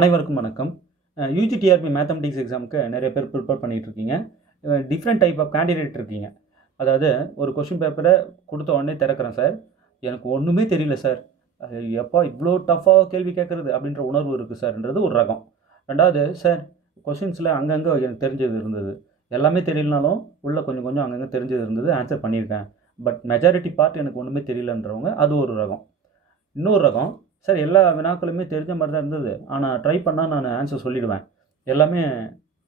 அனைவருக்கும் வணக்கம். UGTRB mathematics எக்ஸாமுக்கு நிறைய பேர் ப்ரிப்பேர் பண்ணிகிட்டு இருக்கீங்க. டிஃப்ரெண்ட் டைப் ஆஃப் கேண்டிடேட் இருக்கீங்க. அதாவது ஒரு கொஷின் பேப்பரை கொடுத்த உடனே திறக்கிறேன் சார், எனக்கு ஒன்றுமே தெரியல சார், எப்பா இவ்வளோ டஃப்பாக கேள்வி கேட்குறது அப்படின்ற உணர்வு இருக்குது சார்ன்றது ஒரு ரகம். ரெண்டாவது, சார் கொஷின்ஸில் அங்கங்கே எனக்கு தெரிஞ்சது இருந்தது, எல்லாமே தெரியலனாலும் உள்ளே கொஞ்சம் கொஞ்சம் அங்கங்கே தெரிஞ்சது இருந்தது, ஆன்சர் பண்ணியிருக்கேன், பட் மெஜாரிட்டி பார்ட் எனக்கு ஒன்றுமே தெரியலன்றவங்க அது ஒரு ரகம். இன்னொரு ரகம், சார் எல்லா வினாக்களுமே தெரிஞ்ச மாதிரி தான் இருந்தது, ஆனால் ட்ரை பண்ணால் நான் ஆன்சர் சொல்லிடுவேன், எல்லாமே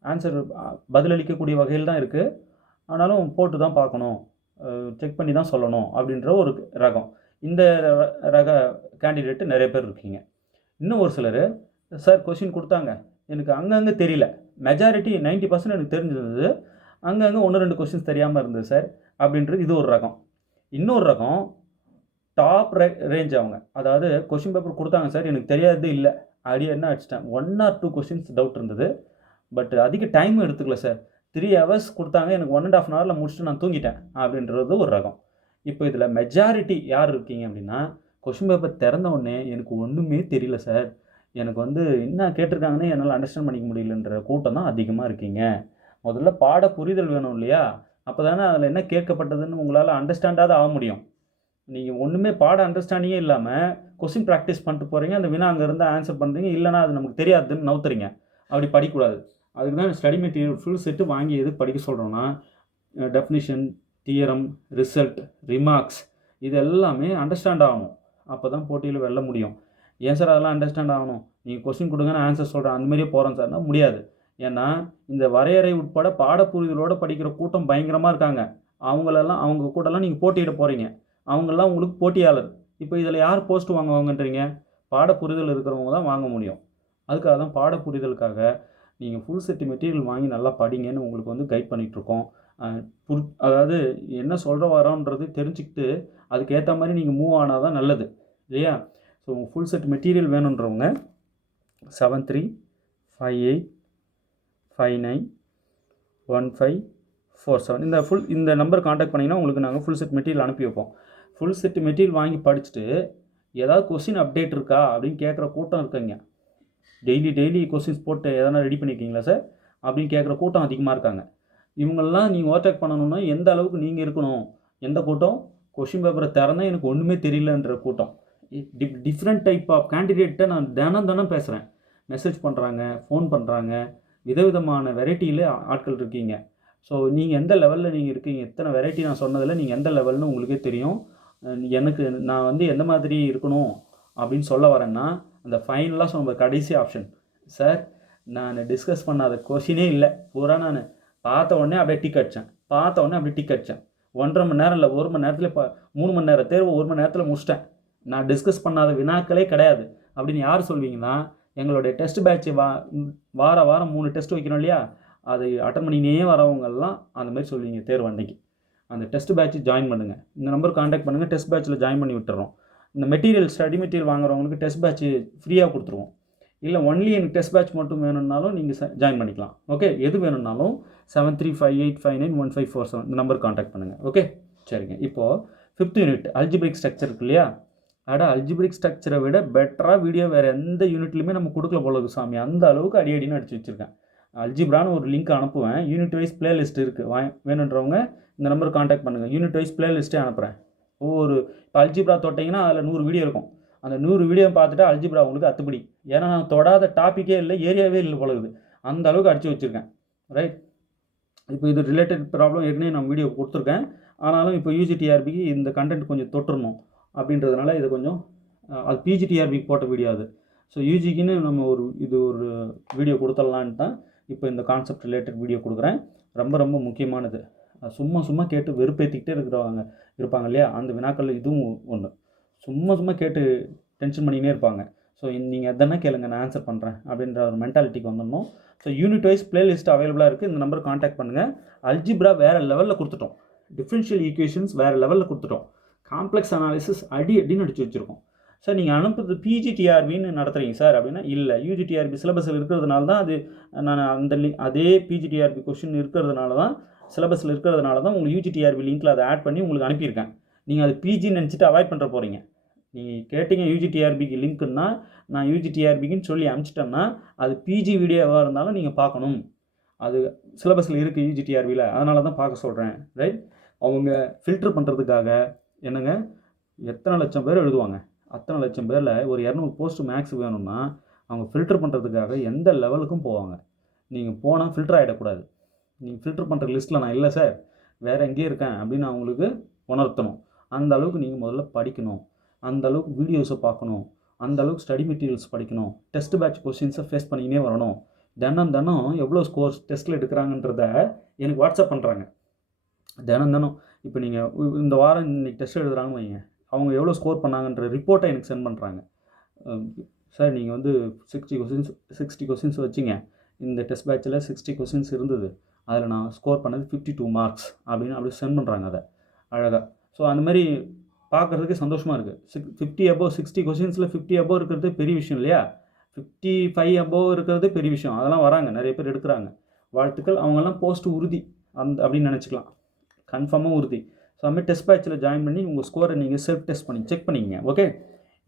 ஆன்சர் பதிலளிக்கக்கூடிய வகையில் தான் இருக்குது, ஆனாலும் போட்டு தான் பார்க்கணும், செக் பண்ணி தான் சொல்லணும் அப்படின்ற ஒரு ரகம். இந்த ரக கேண்டிடேட்டு நிறைய பேர் இருக்கீங்க. இன்னும் ஒரு சிலர், சார் கொஷின் கொடுத்தாங்க, எனக்கு அங்கங்கே தெரியல, மெஜாரிட்டி 90% எனக்கு தெரிஞ்சிருந்தது, அங்கங்கே 1-2 கொஷின்ஸ் தெரியாமல் இருந்தது சார் அப்படின்றது இது ஒரு ரகம். இன்னொரு ரகம் டாப் ரேஞ்ச் அவங்க, அதாவது கொஷின் பேப்பர் கொடுத்தாங்க சார், எனக்கு தெரியாதது இல்லை, ஐடியா என்ன அடிச்சிட்டேன், 1 or 2 கொஷின்ஸ் டவுட் இருந்தது, பட் அதிக டைமும் எடுத்துக்கல சார், 3 hours கொடுத்தாங்க, எனக்கு 1.5 hour முடிச்சுட்டு நான் தூங்கிட்டேன் அப்படின்றது ஒரு ரகம். இப்போ இதில் மெஜாரிட்டி யார் இருக்கீங்க அப்படின்னா, கொஷின் பேப்பர் திறந்த உடனே எனக்கு ஒன்றுமே தெரியல சார், எனக்கு என்ன கேட்டிருக்காங்கன்னு என்னால் அண்டர்ஸ்டாண்ட் பண்ணிக்க முடியலன்ற கூட்டம் தான் அதிகமாக இருக்கீங்க. முதல்ல பாட புரிதல் வேணும் இல்லையா, அப்போ தானே அதில் என்ன கேட்கப்பட்டதுன்னு உங்களால் அண்டர்ஸ்டாண்டாவது ஆக முடியும். நீங்கள் ஒன்றுமே பாட அண்டர்ஸ்டாண்டிங்கே இல்லாமல் கொஸ்டின் ப்ராக்டிஸ் பண்ணிட்டு போகிறீங்க, அந்த வினா அங்கேருந்து ஆன்சர் பண்ணுறீங்க, இல்லைனா அது நமக்கு தெரியாதுன்னு நவுத்துறீங்க, அப்படி படிக்கக்கூடாது. அதுக்கு தான் ஸ்டடி மெட்டீரியல் ஃபுல் செட்டு வாங்கி எதுக்கு படிக்க சொல்கிறோன்னா, டெஃபினிஷன், தியரம், ரிசல்ட், ரிமார்க்ஸ் இது எல்லாமே அண்டர்ஸ்டாண்ட் ஆகணும், அப்போ தான் போட்டியில் வெல்ல முடியும். ஏன் சார் அதெல்லாம் அண்டர்ஸ்டாண்ட் ஆகணும், நீங்கள் கொஸ்டின் கொடுங்க நான் ஆன்சர் சொல்கிறேன் அந்தமாரியே போகிறேன் சார்னா முடியாது. ஏன்னா இந்த வரையறை உட்பட பாடப்புரிதலோடு படிக்கிற கூட்டம் பயங்கரமாக இருக்காங்க, அவங்க கூட்டெல்லாம் நீங்கள் போட்டியிட போகிறீங்க, அவங்கெல்லாம் உங்களுக்கு போட்டியாளர். இப்போ இதில் யார் போஸ்ட் வாங்குவாங்கன்றீங்க, பாட புரிதல் இருக்கிறவங்க தான் வாங்க முடியும். அதுக்காக தான் பாட புரிதலுக்காக நீங்கள் ஃபுல் செட் மெட்டீரியல் வாங்கி நல்லா படிங்கன்னு உங்களுக்கு கைட் பண்ணிகிட்ருக்கோம். அதாவது என்ன சொல்கிற வரோன்றது தெரிஞ்சுக்கிட்டு அதுக்கேற்ற மாதிரி நீங்கள் மூவ் ஆனால் தான் நல்லது இல்லையா. ஸோ ஃபுல் செட் மெட்டீரியல் வேணுன்றவங்க 7358591547 இந்த நம்பர் காண்டாக்ட் பண்ணிங்கன்னா உங்களுக்கு நாங்கள் ஃபுல் செட் மெட்டீரியல் அனுப்பி வைப்போம். ஃபுல் செட் மெட்டீரியல் வாங்கி படிச்சுட்டு ஏதாவது கொஸ்டின் அப்டேட் இருக்கா அப்படின்னு கேட்குற கூட்டம் இருக்குங்க. டெய்லி கொஸ்டின்ஸ் போட்டு எதனா ரெடி பண்ணியிருக்கீங்களா சார் அப்படின்னு கேட்குற கூட்டம் அதிகமாக இருக்காங்க. இவங்களெலாம் நீங்கள் ஓவர்டேக் பண்ணணுன்னா எந்த அளவுக்கு நீங்கள் இருக்கணும், எந்த கூட்டம், கொஸ்டின் பேப்பரை திறந்தால் எனக்கு ஒன்றுமே தெரியலன்ற கூட்டம். டிஃப்ரெண்ட் டைப் ஆஃப் கேண்டிடேட்டை நான் தினம் பேசுகிறேன், மெசேஜ் பண்ணுறாங்க, ஃபோன் பண்ணுறாங்க, விதவிதமான வெரைட்டியில் ஆட்கள் இருக்கீங்க. ஸோ நீங்கள் எந்த லெவலில் நீங்கள் இருக்கீங்க, எத்தனை வெரைட்டி நான் சொன்னதில் நீங்கள் எந்த லெவல்னு உங்களுக்கே தெரியும். நான் எந்த மாதிரி இருக்கணும் அப்படின்னு சொல்ல வரேன்னா, அந்த ஃபைனலாக சொன்ன கடைசி ஆப்ஷன், சார் நான் டிஸ்கஸ் பண்ணாத கொஷினே இல்லை, பூரா நான் பார்த்த உடனே அப்படியே டிக் அடித்தேன், 1.5 மணி நேரம் இல்லை 1 மணி நேரத்தில் 3 மணி நேரம் தேர்வு 1 மணி நேரத்தில் முடிச்சிட்டேன், நான் டிஸ்கஸ் பண்ணாத வினாக்களே கிடையாது அப்படின்னு யார் சொல்வீங்கன்னா, எங்களுடைய டெஸ்ட் பேட்ச் வாரம் 3 டெஸ்ட் வைக்கணும் இல்லையா, அதை அட்டன் பண்ணினே வரவங்கெல்லாம் அந்த மாதிரி சொல்லுவீங்க. தேர்வு அன்னைக்கு அந்த டெஸ்ட் பேட்ச் ஜாயின் பண்ணுங்கள், இந்த நம்பர் காண்டாக்ட் பண்ணுங்கள், டெஸ்ட் பேட்சில் ஜாயின் பண்ணி விட்டுறோம். இந்த மெட்டீரியல் ஸ்டடி மெட்டீரியல் வாங்குறவங்களுக்கு டெஸ்ட் பேட்ச் ஃப்ரீயாக கொடுத்துருவோம். இல்லை ஒன்லி எனக்கு டெஸ்ட் பேட்ச் மட்டும் வேணும்னாலும் நீங்கள் ஜாயின் பண்ணிக்கலாம். ஓகே, எது வேணும்னாலும் 7358591547 இந்த நம்பர் காண்டாக்ட் பண்ணுங்கள். ஓகே சரிங்க. இப்போது 5th யூனிட் அல்ஜிப்ரிக் ஸ்ட்ரக்சர் இருக்கு இல்லையா, அல்ஜிப்ரிக் ஸ்ட்ரக்சரை விட பெட்டராக வீடியோ வேறு எந்த யூனிட்லையுமே நம்ம கொடுக்கல போலது சாமி, அந்த அளவுக்கு அடின்னு அடிச்சு வச்சுருக்கேன். அல்ஜிப்ரான்னு ஒரு லிங்க் அனுப்புவேன், யூனிட் வைஸ் பிளேலிஸ்ட் இருக்குது, வேணுன்றவங்க இந்த நம்பர் காண்டாக்ட் பண்ணுங்கள், யூனிட் வைஸ் பிளேலிஸ்ட்டே அனுப்புகிறேன். இப்போ அல்ஜிப்ரா தொட்டிங்கன்னா அதில் 100 வீடியோ இருக்கும், அந்த 100 வீடியோ பார்த்துட்டு அல்ஜிப்ரா உங்களுக்கு அத்துப்படி, ஏன்னா நான் தொடாத டாப்பிக்கே இல்லை, ஏரியாவே இல்லை போலகுது, அந்த அளவுக்கு அடித்து வச்சுருக்கேன். ரைட், இப்போ இது ரிலேட்டட் ப்ராப்ளம் ஏற்கனவே நான் வீடியோ கொடுத்துருக்கேன், ஆனாலும் இப்போ யூஜிடிஆர்பிக்கு இந்த கண்டென்ட் கொஞ்சம் தொட்டுறணும் அப்படின்றதுனால இது கொஞ்சம் அது பிஜிடிஆர்பிக்கு போட்ட வீடியோ அது. ஸோ யூஜிக்குன்னு நம்ம ஒரு வீடியோ கொடுத்துடலான்ட்டு தான் இப்போ இந்த கான்செப்ட் ரிலேட்டட் வீடியோ கொடுக்குறேன். ரொம்ப முக்கியமானது, சும்மா கேட்டு வெறுப்பேற்றிக்கிட்டே இருப்பாங்க இல்லையா, அந்த வினாக்கள் இதுவும் ஒன்று. சும்மா கேட்டு டென்ஷன் பண்ணினே இருப்பாங்க. ஸோ நீங்கள் எதனா கேளுங்க நான் ஆன்சர் பண்ணுறேன் அப்படின்ற ஒரு மென்டாலிட்டிக்கு வந்துடணும். ஸோ யூனிட் வைஸ் பிளேலிஸ்ட் அவைலபிளாக இருக்குது, இந்த நம்பர் காண்டாக்ட் பண்ணுங்கள். அல்ஜிப்ரா வேறு லெவலில் கொடுத்துட்டோம், டிஃப்ரென்ஷியல் ஈக்குவேஷன்ஸ் வேறு லெவலில் கொடுத்துட்டோம், காம்ப்ளெக்ஸ் அனாலிசிஸ் அடின்னு அடித்து வச்சுருக்கோம். சார் நீங்கள் அனுப்புறது பிஜிடிஆர்பின்னு நடத்துகிறீங்க சார் அப்படின்னா, இல்லை யூஜிடிஆர்பி சிலபஸில் இருக்கிறதுனால தான் அது நான் அதே பிஜிடிஆர்பி கொஷின் இருக்கிறதுனால தான், சிலபஸில் இருக்கிறதுனால தான் உங்களுக்கு யூஜிடிஆர்பி லிங்க்கில் அதை ஆட் பண்ணி உங்களுக்கு அனுப்பியிருக்கேன். நீங்கள் அது பிஜின்னு நினச்சிட்டு அவாய்ட் பண்ணுற போகிறீங்க. நீங்கள் கேட்டிங்க யூஜிடிஆர்பிக்கு லிங்க்குன்னா நான் யூஜிடிஆர்பிக்குன்னு சொல்லி அனுப்பிச்சிட்டேன்னா அது பிஜி வீடியோவாக இருந்தாலும் நீங்கள் பார்க்கணும். அது சிலபஸில் இருக்குது யூஜிடிஆர்பியில், அதனால தான் பார்க்க சொல்கிறேன். ரைட்? அவங்க ஃபில்ட்ரு பண்ணுறதுக்காக என்னங்க எத்தனை லட்சம் பேர் எழுதுவாங்க, அத்தனை லட்சம் பேரில் ஒரு 200 போஸ்ட் மேக்ஸ் வேணும்னா அவங்க ஃபில்ட்ரு பண்ணுறதுக்காக எந்த லெவலுக்கும் போவாங்க. நீங்கள் போனால் ஃபில்டர் ஆகிடக்கூடாது. நீங்கள் ஃபில்ட்ரு பண்ணுற லிஸ்ட்டில் நான் இல்லை சார், வேறு எங்கேயே இருக்கேன் அப்படின்னு அவங்களுக்கு உணர்த்தணும். அந்த அளவுக்கு நீங்கள் முதல்ல படிக்கணும், அந்த அளவுக்கு வீடியோஸை பார்க்கணும், அந்த அளவுக்கு ஸ்டடி மெட்டீரியல்ஸ் படிக்கணும், டெஸ்ட் பேட்ச் கொஸ்டின்ஸை ஃபேஸ் பண்ணிக்கினே வரணும். தினம் எவ்வளோ ஸ்கோர்ஸ் டெஸ்ட்டில் எடுக்கிறாங்கன்றத எனக்கு வாட்ஸ்அப் பண்ணுறாங்க. தினம் இப்போ நீங்கள் இந்த வாரம் இன்றைக்கி டெஸ்ட் எழுதுகிறாங்கன்னு வைங்க, அவங்க எவ்வளோ ஸ்கோர் பண்ணாங்கன்ற ரிப்போர்ட்டை எனக்கு சென்ட் பண்ணுறாங்க. சார் நீங்கள் வந்து 60 கொஸ்டின்ஸ் வச்சிங்க, இந்த டெஸ்ட் பேட்சில் 60 கொஸ்டின்ஸ் இருந்தது, அதில் நான் ஸ்கோர் பண்ணது 52 மார்க்ஸ் அப்படின்னு அப்படி சென்ட் பண்ணுறாங்க அதை அழகாக. ஸோ அந்த மாதிரி பார்க்குறதுக்கு சந்தோஷமாக இருக்குது. 50 above 60 கொஸ்டின்ஸில் 50 above இருக்கிறது பெரிய விஷயம் இல்லையா? 55 above இருக்கிறது பெரிய விஷயம். அதெல்லாம் வராங்க, நிறைய பேர் எடுக்கிறாங்க. வாழ்த்துக்கள். அவங்கெல்லாம் போஸ்ட் உறுதி அப்படின்னு நினச்சிக்கலாம், கன்ஃபார்மாக உறுதி. ஸோ அதுமாதிரி டெஸ்ட் பேட்சில் ஜாயின் பண்ணி உங்கள் ஸ்கோரை நீங்கள் செல்ஃப் டெஸ்ட் பண்ணி செக் பண்ணிக்கங்க. ஓகே,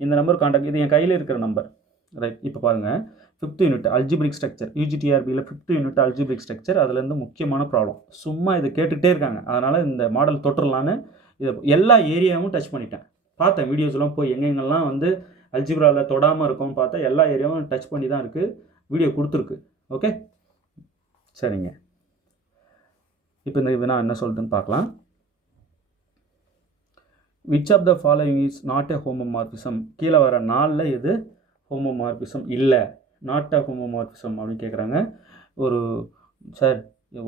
இந்த நம்பர் காண்டாக்ட், இது என் கையில் இருக்கிற நம்பர். ரைட்? இப்போ பாருங்கள், 5th யூனிட் அல்ஜிப்ரிக் ஸ்ட்ரக்சர், யூஜிடிஆர்பியில் 5th யூனிட் அல்ஜிப்ரிக் ஸ்ட்ரக்சர். அதுலேருந்து முக்கியமான ப்ராப்ளம், சும்மா இதை கேட்டுகிட்டே இருக்காங்க, அதனால் இந்த மாடல் தொட்டுடலான்னு இதை எல்லா ஏரியாவும் டச் பண்ணிட்டேன். பார்த்தேன் வீடியோஸ்லாம் போய் எங்கெங்கெல்லாம் வந்து அல்ஜிப்ராவில் தொடாமல் இருக்கும்னு பார்த்தா எல்லா ஏரியாவும் டச் பண்ணி தான் இருக்குது, வீடியோ கொடுத்துருக்கு. ஓகே, சரிங்க. இப்போ இந்த வினா என்ன சொல்லுதுன்னு பார்க்கலாம். Which of the following is not a homomorphism? கீழே வர 4ல் எது ஹோமோமார்பிசம் இல்லை, நாட் எ ஹோமோமார்பிசம் அப்படின்னு கேட்குறாங்க. சார்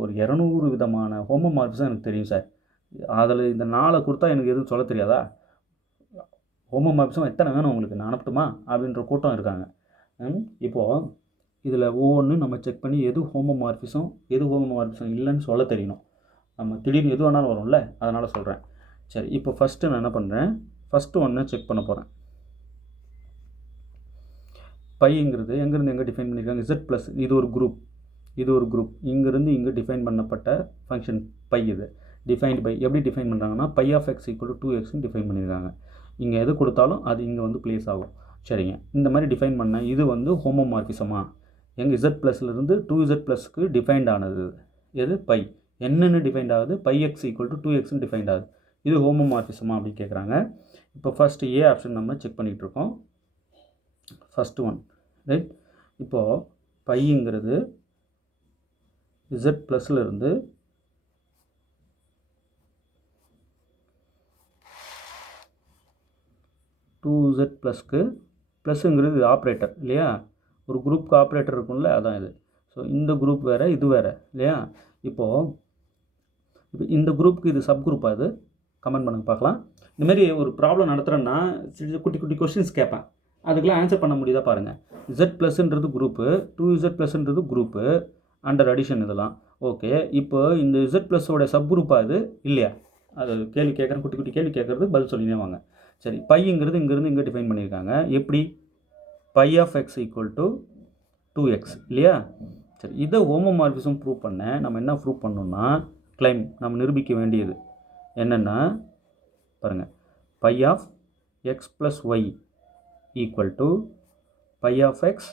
ஒரு 200 விதமான ஹோமோமார்பிசம் எனக்கு தெரியும் சார், அதில் இந்த 4 கொடுத்தா எனக்கு எதுவும் சொல்ல தெரியாதா? ஹோமோமார்பிசம் எத்தனை வேணும் உங்களுக்கு, நான் அனுப்பட்டுமா அப்படின்ற கூட்டம் இருக்காங்க. இப்போது இதில் ஒவ்வொன்றும் நம்ம செக் பண்ணி எது ஹோமோமார்பிசம் எது ஹோமோமார்பிசம் இல்லைன்னு சொல்ல தெரியணும். நம்ம திடீர்னு எது வேணாலும் வரும்ல, அதனால் சொல்கிறேன். சரி, இப்போ ஃபஸ்ட்டு நான் என்ன பண்ணுறேன், ஃபஸ்ட்டு ஒன்று செக் பண்ண போகிறேன். பைங்கிறது எங்கேருந்து எங்கே டிஃபைன் பண்ணியிருக்காங்க? Z ப்ளஸ், இது ஒரு குரூப், இங்கேருந்து இங்கே டிஃபைன் பண்ணப்பட்ட ஃபங்க்ஷன் பை. இது டிஃபைன்டு பை எப்படி டிஃபைன் பண்ணுறாங்கன்னா phi of x equal to 2xன்னு டிஃபைன் பண்ணியிருக்காங்க. இங்கே எது கொடுத்தாலும் அது இங்கே வந்து ப்ளேஸ் ஆகும். சரிங்க, இந்த மாதிரி டிஃபைன் பண்ண இது வந்து ஹோமோமார்பிசமாக எங்கள் Z ப்ளஸ்லேருந்து 2Z+க்கு டிஃபைன்ட் ஆனது எது? பை. என்னென்னு டிஃபைன்ட் ஆகுது? பை எக்ஸ் ஈக்குவல் டு 2xன்னு டிஃபைன்ட் ஆகுது. இது ஹோமோமார்பிசமா அப்படின்னு கேட்குறாங்க. இப்போ ஃபஸ்ட்டு ஏ ஆப்ஷன் நம்ம செக் பண்ணிகிட்டு இருக்கோம். First one. ரைட்? இப்போது பைங்கிறது Z ப்ளஸ்லேருந்து 2Z+க்கு ப்ளஸ்ஸுங்கிறது ஆப்ரேட்டர் இல்லையா? ஒரு குரூப்புக்கு ஆப்ரேட்டர் இருக்கும்ல, அதான் இது. ஸோ இந்த குரூப் வேறு, இது வேறு இல்லையா? இப்போது இந்த குரூப்புக்கு இது சப் குரூப்பாக, இது கமெண்ட் பண்ணுங்க பார்க்கலாம். இந்தமாரி ஒரு ப்ராப்ளம் நடத்துகிறேன்னா குட்டி குட்டி கொஸ்டின்ஸ் கேட்பேன், அதுக்கெலாம் ஆன்சர் பண்ண முடியுதா பாருங்கள். Z+ன்றது குரூப்பு, 2Z+ன்றது குரூப்பு, அண்டர் அடிஷன் இதெல்லாம் ஓகே. இப்போ இந்த Z+ஓட சப் குரூப்பாக இது இல்லையா? அது கேள்வி கேட்குறேன், குட்டி குட்டி கேள்வி கேட்குறது பதில் சொல்லினே வாங்க. சரி, பைங்கிறது இங்கேருந்து இங்கே டிஃபைன் பண்ணியிருக்காங்க. எப்படி? Pi of x equal to 2x இல்லையா? சரி, இதை ஹோமோமார்பிசம் ப்ரூவ் பண்ண நம்ம என்ன ப்ரூவ் பண்ணணும்னா, கிளைம் நம்ம நிரூபிக்க வேண்டியது என்னென்னா பாருங்கள், pi of x plus y equal to pi of x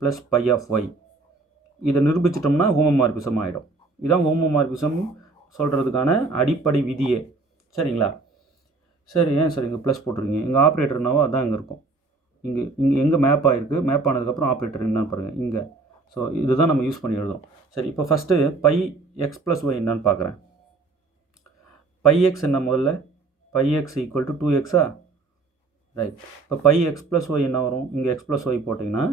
plus pi of y. இதை நிரூபிச்சிட்டோம்னா ஹோமோமார்பிசம் ஆகிடும். இதுதான் ஹோமோமார்பிசம் சொல்கிறதுக்கான அடிப்படை விதியே. சரிங்களா? சரி, ஏன் சார் இங்கே ப்ளஸ் போட்டிருக்கீங்க? இங்கே ஆப்ரேட்டர்னாவோ அதான் இங்கே இருக்கும். இங்கே எங்கே மேப் ஆகிருக்கு, மேப் ஆனதுக்கப்புறம் ஆப்ரேட்டர் என்னன்னு பாருங்கள் இங்கே. ஸோ இதுதான் நம்ம யூஸ் பண்ணி எழுதும். சரி, இப்போ first phi x plus y என்னன்னு பார்க்குறேன். பை எக்ஸ் என்ன முதல்ல? பை எக்ஸ் ஈக்குவல் டு 2xஆ? ரைட். இப்போ பை எக்ஸ் ப்ளஸ் ஒய் என்ன வரும்? இங்கே எக்ஸ் ப்ளஸ் ஒய் போட்டிங்கன்னா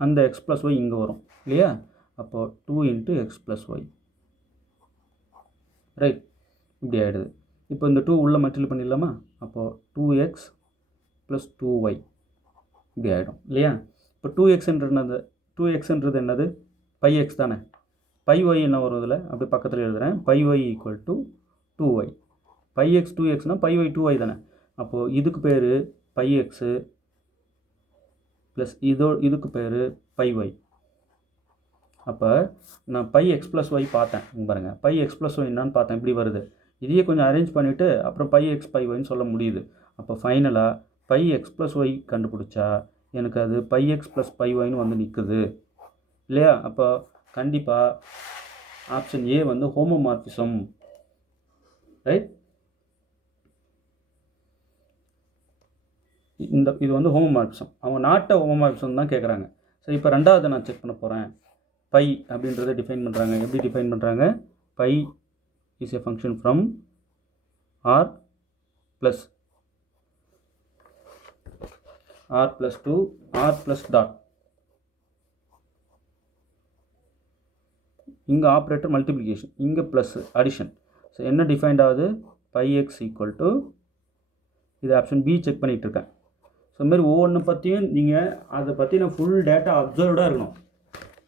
அந்த எக்ஸ் ப்ளஸ் ஒய் இங்கே வரும் இல்லையா? அப்போது 2 × x + y. ரைட், இப்படி ஆகிடுது. இப்போ இந்த 2 உள்ள மல்டிப்ளை பண்ணிடலாமா? அப்போது 2x + 2y இப்படி ஆகிடும் இல்லையா? இப்போ 2xன்றது என்னது? பை எக்ஸ் தானே. பை ஒய் என்ன வரும் இதில்? அப்படி பக்கத்தில் எழுதுகிறேன். Phi y equal to 2y. Phi x 2xனால் பை ஒய் 2y தானே. அப்போது இதுக்கு பேர் பை எக்ஸு ப்ளஸ் இதுக்கு பேர் பை ஒய். அப்போ நான் பை எக்ஸ் ப்ளஸ் ஒய் பார்த்தேன், இங்கே பாருங்கள். பை எக்ஸ் ப்ளஸ் ஒய் என்னான்னு பார்த்தேன், இப்படி வருது. இதையே கொஞ்சம் அரேஞ்ச் பண்ணிவிட்டு அப்புறம் பை எக்ஸ் பை ஒய்ன்னு சொல்ல முடியுது. அப்போ ஃபைனலாக பை எக்ஸ் ப்ளஸ் ஒய் கண்டுபிடிச்சா எனக்கு அது பை எக்ஸ் ப்ளஸ் பை ஒய்னு வந்து நிற்குது இல்லையா? அப்போ கண்டிப்பாக ஆப்ஷன் ஏ வந்து ஹோமோமார்பிசம், ரைட்? இது வந்து ஹோமோமார்பிசம். அவங்க நாட்ட ஹோமோமார்பிசம் தான் கேட்குறாங்க. சரி, இப்போ ரெண்டாவது நான் செக் பண்ண போகிறேன். பை அப்படின்றத டிஃபைன் பண்ணுறாங்க. எப்படி டிஃபைன் பண்ணுறாங்க? Pi is a function from R plus to R plus dot. இங்கே ஆப்ரேட்டர் மல்டிப்ளிகேஷன், இங்கே ப்ளஸ் அடிஷன். ஸோ என்ன டிஃபைன்ட் ஆகுது? பை எக்ஸ் ஈக்குவல் டு, இது ஆப்ஷன் பி செக் பண்ணிகிட்டு இருக்கேன். ஸோ இதுமாரி ஒவ்வொன்று பற்றியும் நீங்கள் அதை பற்றின ஃபுல் டேட்டா அப்சர்வ்டாக இருக்கணும்,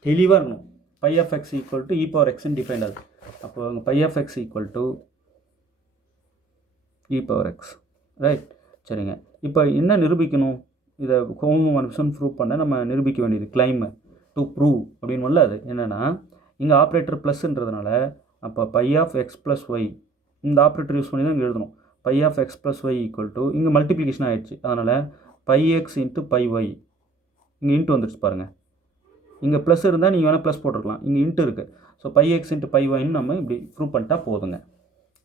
தெளிவாக இருக்கணும். Phi of x equal to e power எக்ஸ்ன்னு டிஃபைன்ட் ஆகுது. அப்போ அங்கே phi of x equal to e power x, right? சரிங்க, இப்போ என்ன நிரூபிக்கணும்? இதை ஹோமோமார்பிசம் ப்ரூவ் பண்ண நம்ம நிரூபிக்க வேண்டியது கிளைம் டு ப்ரூவ் அப்படின்னு. அது என்னென்னா, இங்கே ஆப்ரேட்டர் ப்ளஸ்ன்றதுனால அப்போ pi of x plus y இந்த ஆப்ரேட்டர் யூஸ் பண்ணி தான் இங்கே எழுதணும். Pi of x plus y equal to, இங்கே மல்டிப்ளிகேஷன் ஆகிடுச்சு, அதனால் pi x into pi y, இங்கே இன்ட்டு வந்துடுச்சு பாருங்கள். இங்கே ப்ளஸ் இருந்தால் நீங்கள் வேணால் ப்ளஸ் போட்டிருக்கலாம், இங்கே இன்ட்டு இருக்குது. So phi x into phi ஒய்ன்னு நம்ம இப்படி ப்ரூவ் பண்ணிட்டா போதுங்க.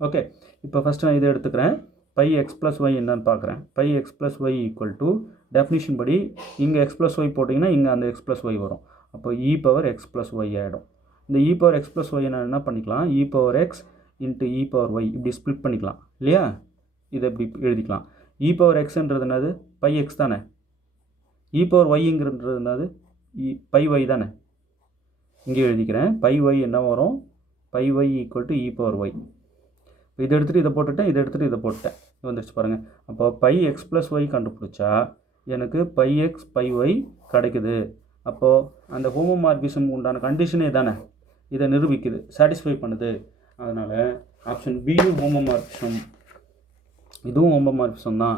ஓகே, இப்போ ஃபஸ்ட்டு நான் இதை எடுத்துக்கிறேன். பை எக்ஸ் ப்ளஸ் ஒய் என்னன்னு பார்க்குறேன். By x plus y equal to, definition படி இங்கே எக்ஸ் ப்ளஸ் ஒய் போட்டிங்கன்னா இங்கே அந்த எக்ஸ் ப்ளஸ் ஒய் வரும். அப்போ இ பவர் எக்ஸ் ப்ளஸ் ஒய் ஆகிடும். இந்த இ பவர் எக்ஸ் ப்ளஸ் ஒய் நான் என்ன பண்ணிக்கலாம்? இ power X into e power Y இப்படி ஸ்ப்ளிட் பண்ணிக்கலாம் இல்லையா? இதை இப்படி எழுதிக்கலாம். இ பவர் எக்ஸ்ன்றது என்னது? பை எக்ஸ் தானே. இ பவர் ஒய்ங்கிறது என்னது? பை ஒய் தானே. இங்கே எழுதிக்கிறேன். பை ஒய் என்ன வரும்? Pi y equal to e power y. இப்போ இதை எடுத்துகிட்டு இதை போட்டுட்டேன், இதை எடுத்துகிட்டு இதை போட்டுட்டேன், வந்துடுச்சு பாருங்கள். அப்போ பை எக்ஸ் ப்ளஸ் ஒய் கண்டுபிடிச்சா எனக்கு பை எக்ஸ் பை ஒய் கிடைக்குது. அப்போது அந்த ஹோமோமார்பிசம் உண்டான கண்டிஷனே தானே இதை நிரூபிக்குது, சாட்டிஸ்ஃபை பண்ணுது. அதனால் ஆப்ஷன் பியும் ஹோமோமார்பிசம், இதுவும் ஹோமோமார்பிசம் தான்.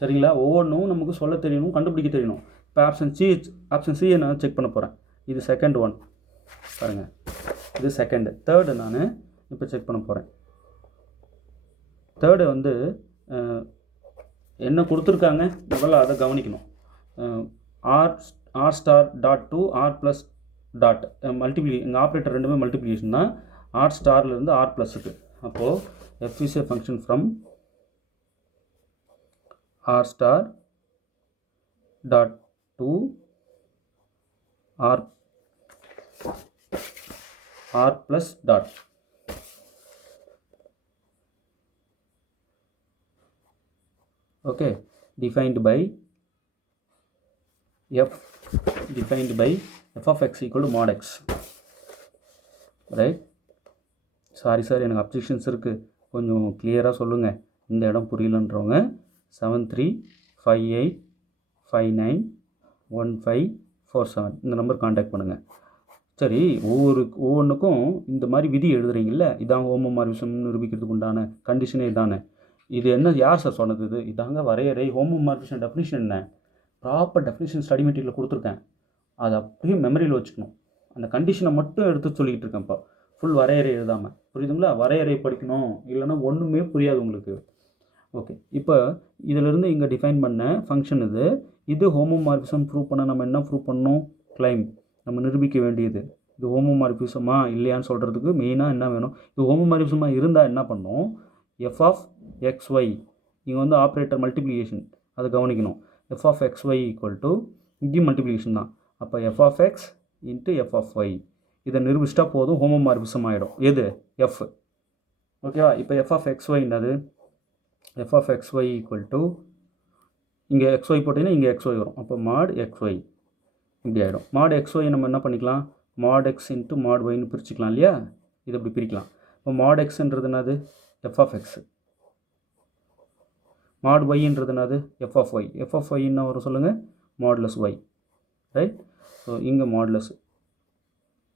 சரிங்களா? ஒவ்வொன்றும் நமக்கு சொல்ல தெரியணும், கண்டுபிடிக்க தெரியணும். இப்போ ஆப்ஷன் சி நான் செக் பண்ண போகிறேன். இது செகண்ட் ஒன் பாருங்கள், இது செகண்டு. தேர்டு நான் இப்போ செக் பண்ண போகிறேன். தேர்டு வந்து என்ன கொடுத்துருக்காங்க முதல்ல அதை கவனிக்கணும். R star dot to R plus dot எங்கள் ஆப்ரேட்டர் ரெண்டுமே மல்டிப்ளிகேஷன் தான். ஆர் ஸ்டார்லேருந்து ஆர் ப்ளஸுக்கு. அப்போது f is a function from R star dot to R plus dot. Okay, defined by f of x equal to mod x, right? Sorry sir, எனக்கு objections இருக்குது, கொஞ்சம் கிளியராக சொல்லுங்கள். இந்த இடம் புரியலன்றவங்க 7358591547 இந்த நம்பர் காண்டாக்ட் பண்ணுங்கள். சரி, ஒவ்வொன்றுக்கும் இந்த மாதிரி விதி எழுதுறீங்கல்ல, இதான் ஹோமோமார்பிசம் நிரூபிக்கிறதுக்கு உண்டான கண்டிஷனே இதானே. இது என்ன, யார் சார் சொன்னது? இதாங்க வரையறை. ஹோமோமார்பிசம் டெஃபினிஷன் என்ன? ப்ராப்பர் டெஃபினிஷன் ஸ்டடி மெட்டீரியல் கொடுத்துருக்கேன், அதை அப்படியே மெமரியில் வச்சுக்கணும். அந்த கண்டிஷனை மட்டும் எடுத்து சொல்லிக்கிட்டு இருக்கேன். இப்போ ஃபுல் வரையறை எழுதாமல், புரியுதுங்களா? வரையறை படிக்கணும், இல்லைன்னா ஒன்றுமே புரியாது உங்களுக்கு. ஓகே, இப்போ இதிலிருந்து இங்கே டிஃபைன் பண்ண ஃபங்க்ஷன் இது ஹோமோமார்பிசம் ப்ரூவ் பண்ண நம்ம என்ன ப்ரூவ் பண்ணணும்? கிளைம், நம்ம நிரூபிக்க வேண்டியது. இது ஹோமோமார்பிசமா இல்லையான்னு சொல்கிறதுக்கு மெயினாக என்ன வேணும்? இது ஹோமோமார்பிசமாக இருந்தால் என்ன பண்ணணும்? எஃப் ஆஃப் எக்ஸ் ஒய், இங்கே வந்து ஆப்ரேட்டர் மல்டிப்ளிகேஷன், அதை கவனிக்கணும். F of x y equal to, இங்கேயும் மல்டிப்ளிகேஷன் தான். அப்போ f of x into f of y, இதை நிரூபிச்சிட்டா போதும், ஹோமோமார்பிசம் ஆகிடும். எது? எஃப். ஓகேவா? இப்போ எஃப் ஆஃப் எக்ஸ் ஒய்ன்றது f of x y equal to, இங்கே எக்ஸ் ஒய் போட்டிங்கன்னா இங்கே எக்ஸ் ஒய் வரும். அப்போ மாட் எக்ஸ் ஒய் இப்படி ஆகிடும். மாட் எக்ஸ் ஒய் நம்ம என்ன பண்ணிக்கலாம்? மாட் எக்ஸ் இன்ட்டு மாட் ஒய்னு பிரிச்சுக்கலாம் இல்லையா? இதை இப்படி பிரிக்கலாம். இப்போ மாட் எக்ஸ்ன்றது என்னது? F of x. மாட் ஒய்ன்றது என்னது? F of y. F of y என்ன வரும் சொல்லுங்கள்? Modulus y, right? ஸோ இங்கே மாடுலஸ்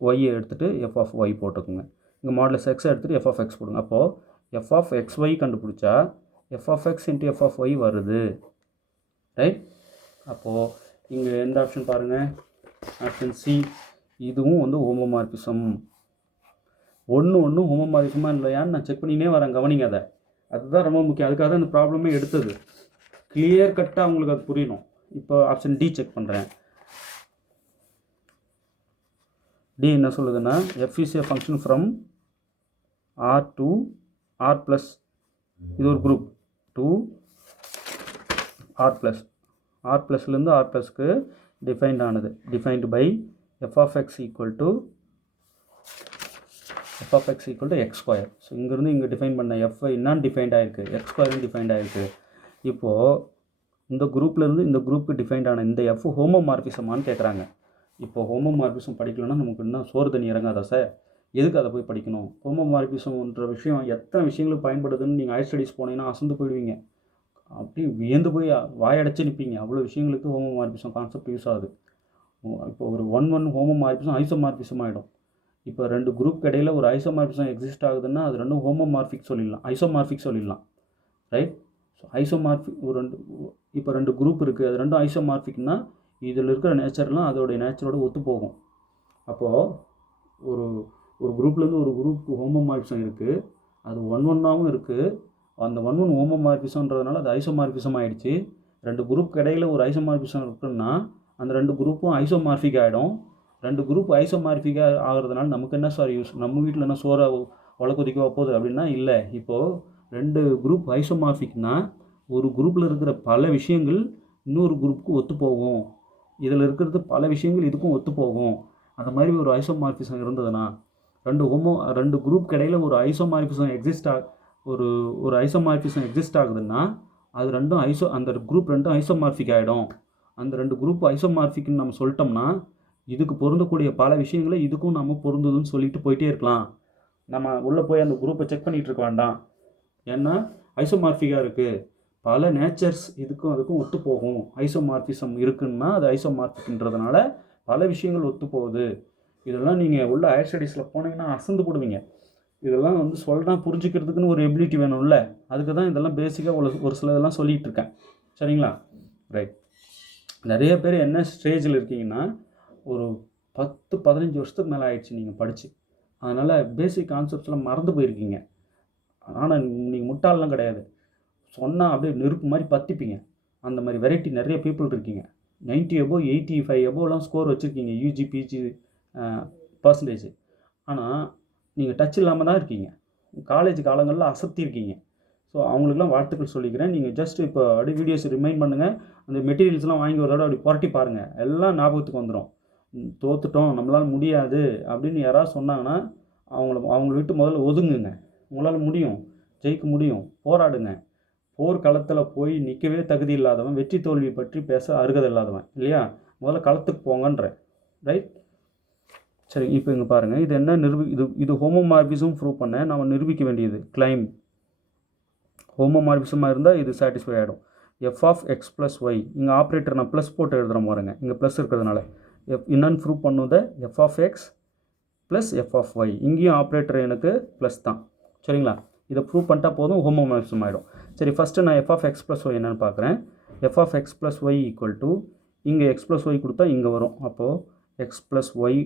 ஒய்யை எடுத்துகிட்டு எஃப் ஆஃப் ஒய் போட்டுக்கோங்க. இங்கே மாடுலஸ் எக்ஸை எடுத்துகிட்டு எஃப் ஆஃப் எக்ஸ் போடுங்க. அப்போது எஃப் ஆஃப் எக்ஸ் ஒய் கண்டுபிடிச்சா f of x into f of y வருது, ரைட்? அப்போது இங்கே எந்த ஆப்ஷன் பாருங்கள்? Option C. இதுவும் வந்து ஹோமோமார்பிசம். ஒன்று ஹோமோமார்பிசமாக இல்லையான்னு நான் செக் பண்ணினே வரேன், கவனிங்க அதை. அதுதான் ரொம்ப முக்கியம். அதுக்காக தான் இந்த ப்ராப்ளமே எடுத்தது. கிளியர் கட்டாக உங்களுக்கு அது புரியணும். இப்போ ஆப்ஷன் டி செக் பண்ணுறேன். டி என்ன சொல்லுதுன்னா f is a function from R to R plus, இது ஒரு group, to R plus, R ப்ளஸ்லேருந்து ஆர் ப்ளஸ்க்கு டிஃபைன்ட் ஆனது, defined by f of x equal to x square. So இங்கேருந்து இங்கே டிஃபைன் பண்ண எஃப் என்னன்னு டிஃபைன்ட் ஆகிருக்கு, எக்ஸ் ஸ்கொயரும் டிஃபைன்ட் ஆகிருக்கு. இப்போது இந்த குரூப்லேருந்து இந்த குரூப்புக்கு டிஃபைன்ட் ஆன இந்த எஃப் ஹோமோமார்பிசமானு கேட்குறாங்க. இப்போ ஹோமோமார்பிசம் படிக்கலன்னா நமக்கு இன்னும் சோறு தண்ணி இறங்காதா சார்? எதுக்கு அதை போய் படிக்கணும்? ஹோமோமார்பிசம்ன்ற விஷயம் எத்தனை விஷயங்களுக்கு பயன்படுதுன்னு நீங்கள் ஹையர் ஸ்டடீஸ் போனீங்கன்னா அசந்து போயிடுவீங்க. அப்படி வியந்து போய் வாயடைச்சு நிற்பீங்க. அவ்வளோ விஷயங்களுக்கு ஹோமோமார்பிசம் கான்செப்ட் யூஸ் ஆகுது. இப்போ ஒரு ஒன் ஹோமோமார்பிசம் ஐசோமார்பிசம் ஆகிடும். இப்போ ரெண்டு குரூப் இடையில் ஒரு ஐசோமார்பிசம் எக்ஸிஸ்ட் ஆகுதுன்னா அது ரெண்டும் ஹோமோமார்பிக் சொல்லிடலாம், ஐசோமார்பிக் சொல்லிடலாம், ரைட்? ஸோ ஐசோமார்பிக் ஒரு இப்போ ரெண்டு குரூப் இருக்குது, அது ரெண்டும் ஐசோமார்பிக்னா இதில் இருக்கிற நேச்சர்லாம் அதோடைய நேச்சரோட ஒத்து போகும். அப்போது ஒரு ஒரு குரூப்லேருந்து ஒரு குரூப்புக்கு ஹோமோமார்பிசம் இருக்குது, அது ஒன்னாகவும் இருக்குது. அந்த ஒன் ஹோமோமார்பிசம்ன்றதுனால அது ஐசோமார்பிசம் ஆகிடுச்சு. ரெண்டு குரூப் இடையில் ஒரு ஐசோமார்பிசம் இருக்குன்னா அந்த ரெண்டு குரூப்பும் ஐசோமார்பிக் ஆகிடும். ரெண்டு குரூப் ஐசோமார்பிக்காக ஆகிறதுனால நமக்கு என்ன சார் யூஸ்? நம்ம வீட்டில் என்ன சோறை ஒலை கொதிக்க போகுது அப்படின்னா இல்லை. இப்போது ரெண்டு குரூப் ஐசோமார்பிக்னா ஒரு குரூப்பில் இருக்கிற பல விஷயங்கள் இன்னொரு குரூப்புக்கு ஒத்து போகும், இதில் இருக்கிறது பல விஷயங்கள் இதுக்கும் ஒத்து போகும். அந்த மாதிரி ஒரு ஐசோமார்பிசம் இருந்ததுன்னா ரெண்டு குரூப் இடையில் ஒரு ஐசோமார்பிசம் ஒரு ஐசோமார்பிசம் எக்ஸிஸ்ட் ஆகுதுன்னா அது ரெண்டும் அந்த குரூப் ரெண்டும் ஐசோமார்பிக் ஆகிடும். அந்த ரெண்டு குரூப் ஐசோமார்பிக்னு நம்ம சொல்லிட்டோம்னா இதுக்கு பொருந்தக்கூடிய பல விஷயங்களை இதுக்கும் நம்ம பொருந்துதுன்னு சொல்லிட்டு போயிட்டே இருக்கலாம். நம்ம உள்ளே போய் அந்த குரூப்பை செக் பண்ணிகிட்டு இருக்க வேண்டாம். ஏன்னா ஐசோமார்பிக்காக இருக்குது, பல நேச்சர்ஸ் இதுக்கும் அதுக்கும் ஒத்து போகும். ஐசோமார்பிசம் இருக்குன்னா அது ஐசோமார்பிக்ன்றதுனால பல விஷயங்கள் ஒத்து போகுது. இதெல்லாம் நீங்கள் உள்ள ஹையர் ஸ்டடீஸில் போனீங்கன்னா அசந்து போடுவீங்க. இதெல்லாம் சொல்கிறேன் புரிஞ்சுக்கிறதுக்குன்னு ஒரு எபிலிட்டி வேணும்ல, அதுக்கு தான் இதெல்லாம் பேசிக்காக ஒரு சில இதெல்லாம் சொல்லிகிட்டு இருக்கேன். சரிங்களா? ரைட். நிறைய பேர் என்ன ஸ்டேஜில் இருக்கீங்கன்னா ஒரு 10-15 வருஷத்துக்கு மேலே ஆயிடுச்சு நீங்கள் படித்து, அதனால் பேசிக் கான்செப்ட்ஸ்லாம் மறந்து போயிருக்கீங்க. ஆனால் நீங்கள் முட்டாளெலாம் கிடையாது, சொன்னால் அப்படியே நெருப்பு மாதிரி பற்றிப்பீங்க. அந்த மாதிரி வெரைட்டி நிறைய பீப்புள் இருக்கீங்க. 90 above 85 aboveலாம் ஸ்கோர் வச்சுருக்கீங்க யூஜி பிஜி பர்சன்டேஜ். ஆனால் நீங்கள் டச் இல்லாமல் தான் இருக்கீங்க. காலேஜ் காலங்களில் அசத்திருக்கீங்க. ஸோ அவங்களுக்குலாம் வாழ்த்துக்கள் சொல்லிக்கிறேன். நீங்கள் ஜஸ்ட் இப்போ அப்படியே வீடியோஸ் ரிமைண்ட் பண்ணுங்கள், அந்த மெட்டீரியல்ஸ்லாம் வாங்கி ஒரு தடவை அப்படி புரட்டி பாருங்கள், எல்லாம் ஞாபகத்துக்கு வந்துடும். தோத்துட்டோம், நம்மளால் முடியாது அப்படின்னு யாராவது சொன்னாங்கன்னா அவங்கள விட்டு முதல்ல ஒதுங்குங்க. உங்களால் முடியும், ஜெயிக்க முடியும், போராடுங்க. போர்க்களத்தில் போய் நிற்கவே தகுதி இல்லாதவன் வெற்றி தோல்வி பற்றி பேச அருகதை இல்லாதவன் இல்லையா? முதல்ல களத்துக்கு போங்கன்ற, ரைட்? சரி, இப்போ இங்கே பாருங்கள், இது என்ன இது ஹோமோமார்பிசம் ப்ரூவ் பண்ண நம்ம நிரூபிக்க வேண்டியது கிளைம். ஹோமோமார்பிசமாக இருந்தால் இது சாட்டிஸ்ஃபை ஆகிடும். F of x plus y, இங்கே ஆப்ரேட்டர் நான் ப்ளஸ் போட்டு எழுதுகிறேன் பாருங்க, இங்கே ப்ளஸ் இருக்கிறதுனால என்னன்னு ப்ரூவ் பண்ணுத f of x plus f of y, இங்கேயும் ஆப்ரேட்டர் எனக்கு ப்ளஸ் தான். சரிங்களா? இதை ப்ரூவ் பண்ணிட்டா போதும், ஹோமோமார்பிசம் ஆகிடும். சரி, ஃபஸ்ட்டு நான் f of x plus y என்னென்னு பார்க்குறேன். F of x plus y equal to இங்கே எக்ஸ் ப்ளஸ் ஒய் கொடுத்தா இங்கே வரும். அப்போது எக்ஸ் ப்ளஸ் ஒய்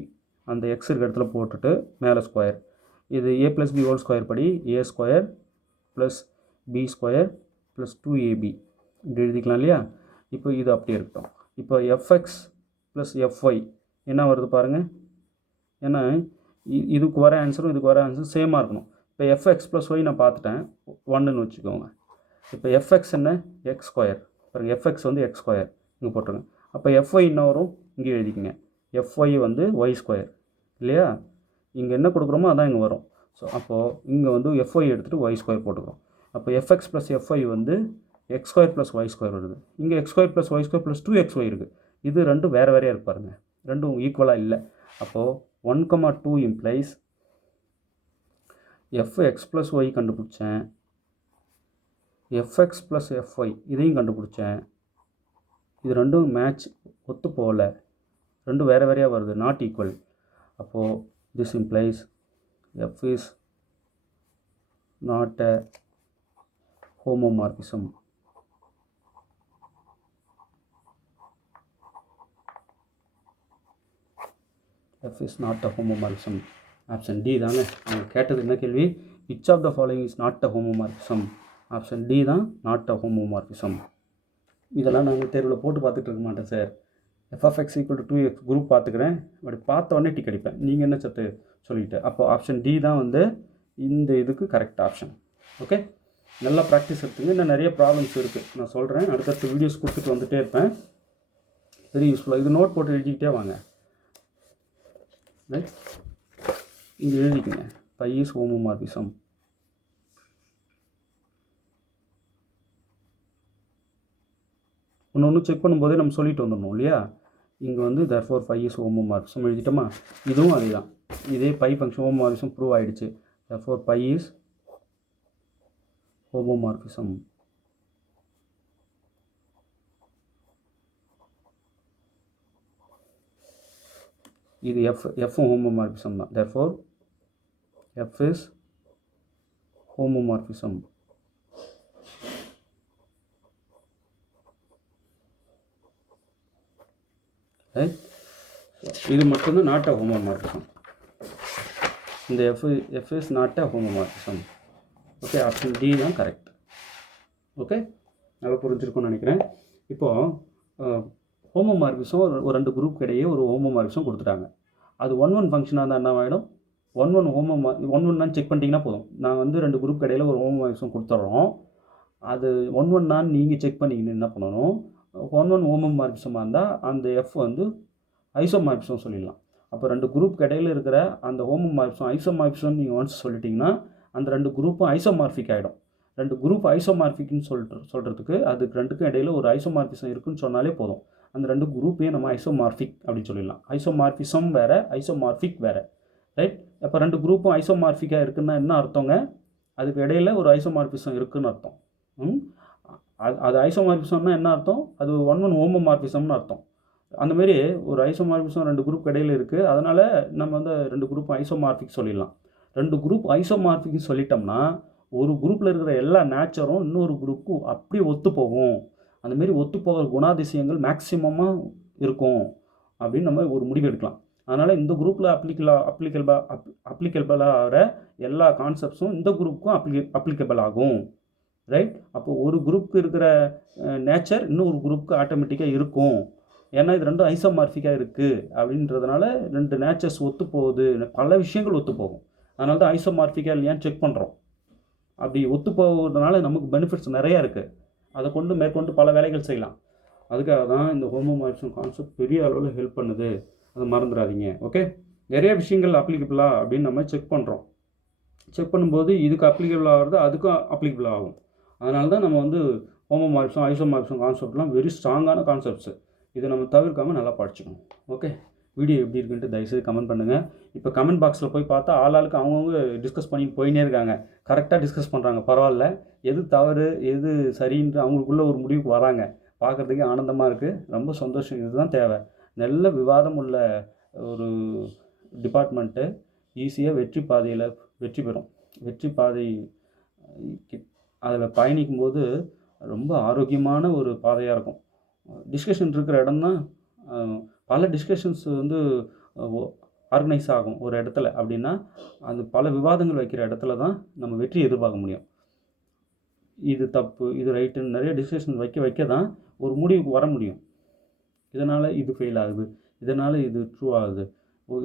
அந்த எக்ஸ் இருக்கிற இடத்துல போட்டுட்டு மேலே ஸ்கொயர், இது a plus b whole square படி a square plus b square plus 2ab இப்படி எழுதிக்கலாம் இல்லையா? இப்போ இது அப்படியே இருக்கட்டும். இப்போ எஃப்எக்ஸ் ப்ளஸ் எஃப்ஒய் என்ன வருது பாருங்கள். ஏன்னா இதுக்கு வர ஆன்சரும் இதுக்கு வர ஆன்சரும் சேமாக இருக்கணும். இப்போ எஃப்எக்ஸ் ப்ளஸ் ஒய் நான் பார்த்துட்டேன், 1ன்னு வச்சுக்கோங்க. இப்போ எஃப்எக்ஸ் என்ன? X square. பாருங்கள், எஃப்எக்ஸ் வந்து எக்ஸ் ஸ்கொயர் இங்கே போட்டுருங்க. அப்போ எஃப்ஒய் என்ன வரும்? இங்கே எழுதிக்கங்க, எஃப்ஒய் வந்து ஒய் ஸ்கொயர் இல்லையா? இங்கே என்ன கொடுக்குறோமோ அதான் இங்கே வரும். ஸோ அப்போது இங்கே வந்து எஃப்ஒய் எடுத்துகிட்டு ஒய் ஸ்கொயர் போட்டுக்கிறோம். அப்போ எஃப்எக்ஸ் ப்ளஸ் எஃப்ஒய் வந்து x square plus y square வருது. இங்கே x square plus y square plus 2xy இருக்குது. இது ரெண்டும் வேறு வேறையாக இருப்பாருங்க, ரெண்டும் ஈக்குவலாக இல்லை. அப்போது 1,2 இம்ப்ளைஸ் எஃப்எக்ஸ் ப்ளஸ் ஒய் கண்டுபிடிச்சேன், எஃப்எக்ஸ் ப்ளஸ் எஃப்ஒய் இதையும் கண்டுபிடிச்சேன். இது ரெண்டும் மேட்ச் ஒத்து போகல, ரெண்டும் வேறு வேறையாக வருது, நாட் ஈக்குவல். அப்போது this implies f is not a homomorphism. F is not a homomorphism. Option D தாங்க அவங்க கேட்டது. என்ன கேள்வி? Which of the following is not a homomorphism option D தான் நாட் அ ஹோமோமார்ஃபிசம். இதெல்லாம் நாங்கள் தேர்வில் போட்டு பார்த்துட்டு இருக்க மாட்டேன் sir. F f x equal to 2x group பார்த்துக்கிறேன், அப்படி பார்த்த உடனே டிக் அடிப்பேன். நீங்கள் என்ன சத்து சொல்லிவிட்டு, அப்போ ஆப்ஷன் டி தான் வந்து இந்த இதுக்கு கரெக்ட் ஆப்ஷன். ஓகே, நல்லா ப்ராக்டிஸ் எடுத்துங்க. இன்னும் நிறைய ப்ராப்ளம்ஸ் இருக்குது, நான் சொல்கிறேன். அடுத்தடுத்த வீடியோஸ் கொடுத்துட்டு வந்துகிட்டே இருப்பேன். வெரி யூஸ்ஃபுல்லாக. இது நோட் போட்டு எழுதிக்கிட்டே வாங்க. ரைட், இங்கே எழுதிக்கங்க பை இஸ் ஹோமோமார்ஃபிசம். ஒன்று செக் பண்ணும்போதே நம்ம சொல்லிட்டு வந்துடணும் இல்லையா. இங்கே வந்து தேர்ஃபோர் பை இஸ் ஹோமோமார்ஃபிசம் எழுதிட்டோமா. இதுவும் அதே தான், இதே பை ஃபங்க்ஷன் ஹோமோமார்ஃபிசம் ப்ரூவ் ஆகிடுச்சு. Therefore pi is homomorphism. இது எஃப்பும் ஹோமோமார்ஃபிசம் தான். Therefore f is homomorphism. இது மட்டும்தான் நாட் அ ஹோமோமார்ஃபிசம். இந்த f is not a homomorphism. Okay, option D தான் கரெக்ட். ஓகே, நல்லா புரிஞ்சிருக்கும்னு நினைக்கிறேன். இப்போது ஹோமோமார்ஃபிசம் ஒரு ரெண்டு குரூப் இடையே ஒரு ஹோமோமார்ஃபிசம் கொடுத்துட்டாங்க. அது 1-1 ஃபங்க்ஷனாக இருந்தால் என்ன ஆகிடும்? 1-1 செக் பண்ணிட்டீங்கன்னா போதும். நான் வந்து ரெண்டு குரூப் இடையில் ஒரு ஹோமோமார்ஃபிசம் கொடுத்துட்றோம். அது 1-1 நீங்கள் செக் பண்ணிக்கின்னு என்ன பண்ணணும்? 1-1 ஹோமோமார்ஃபிசமாக இருந்தால் அந்த எஃப் வந்து ஐசோமார்ஃபிசம் சொல்லிடலாம். அப்போ ரெண்டு குரூப் இடையில் இருக்கிற அந்த ஹோமோமார்ஃபிசம் ஐசோமார்ஃபிசம் நீங்கள் ஒன்ஸ் சொல்லிட்டிங்கன்னா அந்த ரெண்டு குரூப்பும் ஐசோமார்ஃபிக் ஆகிடும். ரெண்டு குரூப் ஐசோமார்ஃபிக்னு சொல்கிறதுக்கு அதுக்கு ரெண்டுக்கும் இடையில் ஒரு ஐசோமார்ஃபிசம் இருக்குன்னு சொன்னாலே போதும். அந்த ரெண்டு குரூப்பையும் நம்ம ஐசோமார்ஃபிக் அப்படின்னு சொல்லிடலாம். ஐசோமார்ஃபிசம் வேறு, ஐசோமார்ஃபிக் வேறு. ரைட், அப்போ ரெண்டு குரூப்பும் ஐசோமார்ஃபிக்காக இருக்குன்னா என்ன அர்த்தங்க? அதுக்கு இடையில் ஒரு ஐசோமார்ஃபிசம் இருக்குதுன்னு அர்த்தம். அது ஐசோமார்ஃபிசம்னா என்ன அர்த்தம்? அது 1-1 ஹோமோமார்ஃபிசம்னு அர்த்தம். அந்தமாரி ஒரு ஐசோமார்ஃபிசம் ரெண்டு குரூப் இடையில் இருக்குது, அதனால் நம்ம வந்து ரெண்டு குரூப்பும் ஐசோமார்ஃபிக் சொல்லிடலாம். ரெண்டு குரூப் ஐசோமார்ஃபிக்னு சொல்லிட்டோம்னா ஒரு குரூப்பில் இருக்கிற எல்லா நேச்சரும் இன்னொரு குரூப்புக்கு அப்படியே ஒத்து போகும். அந்தமாரி ஒத்து போகிற குணாதிசயங்கள் மேக்சிமமாக இருக்கும் அப்படின்னு நம்ம ஒரு முடிவு எடுக்கலாம். அதனால் இந்த குரூப்பில் அப்ளிகபிளாக ஆகிற எல்லா கான்செப்ட்ஸும் இந்த குரூப்புக்கும் அப்ளிகபிள் ஆகும். ரைட், அப்போது ஒரு குரூப்புக்கு இருக்கிற நேச்சர் இன்னொரு குரூப்புக்கு ஆட்டோமேட்டிக்காக இருக்கும். ஏன்னா இது ரெண்டும் ஐசோமார்ஃபிக்காக இருக்குது அப்படின்றதுனால ரெண்டு நேச்சர்ஸ் ஒத்து போகுது, பல விஷயங்கள் ஒத்து போகும். அதனால தான் ஐசோமார்ஃபிக்காக இல்லையான்னு செக் பண்ணுறோம். அப்படி ஒத்து போகிறதுனால நமக்கு பெனிஃபிட்ஸ் நிறையா இருக்குது. அதை கொண்டு மேற்கொண்டு பல வேலைகள் செய்யலாம். அதுக்காக தான் இந்த ஹோமோமார்ஃபிசம் கான்செப்ட் பெரிய அளவில் ஹெல்ப் பண்ணுது, அதை மறந்துடாதீங்க. ஓகே, நிறைய விஷயங்கள் அப்ளிகபிளா அப்படின்னு நம்ம செக் பண்ணுறோம். செக் பண்ணும்போது இதுக்கு அப்ளிகபிள் ஆகிறது அதுக்கும் அப்ளிகபிள் ஆகும். அதனால தான் நம்ம வந்து ஹோமோமார்ஃபிசம் ஐசோமார்ஃபிசம் கான்செப்ட்லாம் வெரி ஸ்ட்ராங்கான கான்செப்ட்ஸு. இதை நம்ம தவிர்க்காமல் நல்லா படிச்சுக்கணும். ஓகே, வீடியோ எப்படி இருக்குன்ட்டு தயவுசெய்து கமெண்ட் பண்ணுங்கள். இப்போ கமெண்ட் பாக்ஸில் போய் பார்த்தா ஆளுக்கு அவங்கவுங்க டிஸ்கஸ் பண்ணி போயினே இருக்காங்க. கரெக்டாக டிஸ்கஸ் பண்ணுறாங்க, பரவாயில்ல. எது தவறு எது சரின்னு அவங்களுக்குள்ள ஒரு முடிவுக்கு வராங்க. பார்க்குறதுக்கே ஆனந்தமாக இருக்குது, ரொம்ப சந்தோஷம். இதுதான் தேவை. நல்ல விவாதம் உள்ள ஒரு டிபார்ட்மெண்ட்டு ஈஸியாக வெற்றி பாதையில் வெற்றி பெறும். வெற்றி பாதை அதில் பயணிக்கும்போது ரொம்ப ஆரோக்கியமான ஒரு பாதையாக இருக்கும். டிஸ்கஷன் இருக்கிற இடம் தான் பல டிஸ்கஷன்ஸ் வந்து ஆர்கனைஸ் ஆகும் ஒரு இடத்துல. அப்படின்னா அந்த பல விவாதங்கள் வைக்கிற இடத்துல தான் நம்ம வெற்றி எதிர்பார்க்க முடியும். இது தப்பு இது ரைட்டுன்னு நிறைய டிஸ்கஷன் வைக்க தான் ஒரு முடிவுக்கு வர முடியும். இதனால் இது ஃபெயில் ஆகுது, இதனால் இது ட்ரூ ஆகுது,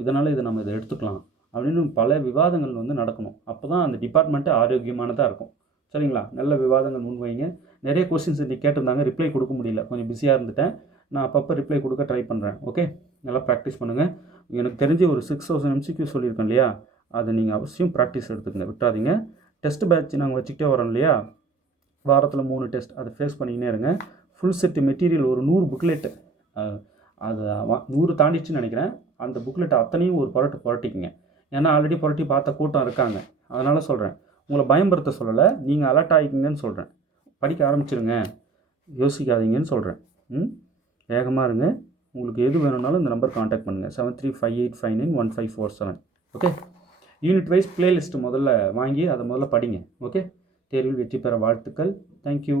இதனால் இதை நம்ம இதை எடுத்துக்கலாம் அப்படின்னு பல விவாதங்கள் வந்து நடக்கணும். அப்போ தான் அந்த டிபார்ட்மெண்ட்டு ஆரோக்கியமானதாக இருக்கும். சரிங்களா? நல்ல விவாதங்கள் முன்வைங்க. நிறைய கொஸ்டின்ஸ் இன்றைக்கி கேட்டிருந்தாங்க, ரிப்ளை கொடுக்க முடியல, கொஞ்சம் பிஸியாக இருந்துட்டேன். நான் அப்பப்போ ரிப்ளை கொடுக்க ட்ரை பண்ணுறேன். ஓகே, நல்லா ப்ராக்டிஸ் பண்ணுங்கள். எனக்கு தெரிஞ்சு ஒரு 6000 MCQ சொல்லியிருக்கேன் இல்லையா, அதை நீங்கள் அவசியம் ப்ராக்டிஸ் எடுத்துக்கங்க, விட்டாதீங்க. டெஸ்ட் பேட்ச் நாங்கள் வச்சுக்கிட்டே வரோம் இல்லையா, வாரத்தில் 3 டெஸ்ட், அதை ஃபேஸ் பண்ணிக்கினே இருங்க. ஃபுல் செட்டு மெட்டீரியல் ஒரு 100 புக்லெட்டு, அது 100 தாண்டிச்சுன்னு நினைக்கிறேன். அந்த புக்லெட்டை அத்தனையும் ஒரு புரட்டிக்குங்க. ஏன்னா ஆல்ரெடி புரட்டி பார்த்த கூட்டம் இருக்காங்க. அதனால் சொல்கிறேன், உங்களை பயம்படுத்த சொல்லலை, நீங்கள் அலர்ட் ஆகிக்கிங்கன்னு சொல்கிறேன். படிக்க ஆரம்பிச்சிருங்க, யோசிக்காதீங்கன்னு சொல்கிறேன். வேகமாக இருங்க. உங்களுக்கு எது வேணும்னாலும் இந்த நம்பர் காண்டாக்ட் பண்ணுங்கள், 7358591547. ஓகே, யூனிட் வைஸ் பிளேலிஸ்ட்டு முதல்ல வாங்கி அதை முதல்ல படிங்க. ஓகே, தேர்வில் வெற்றி பெற வாழ்த்துக்கள். தேங்க்யூ.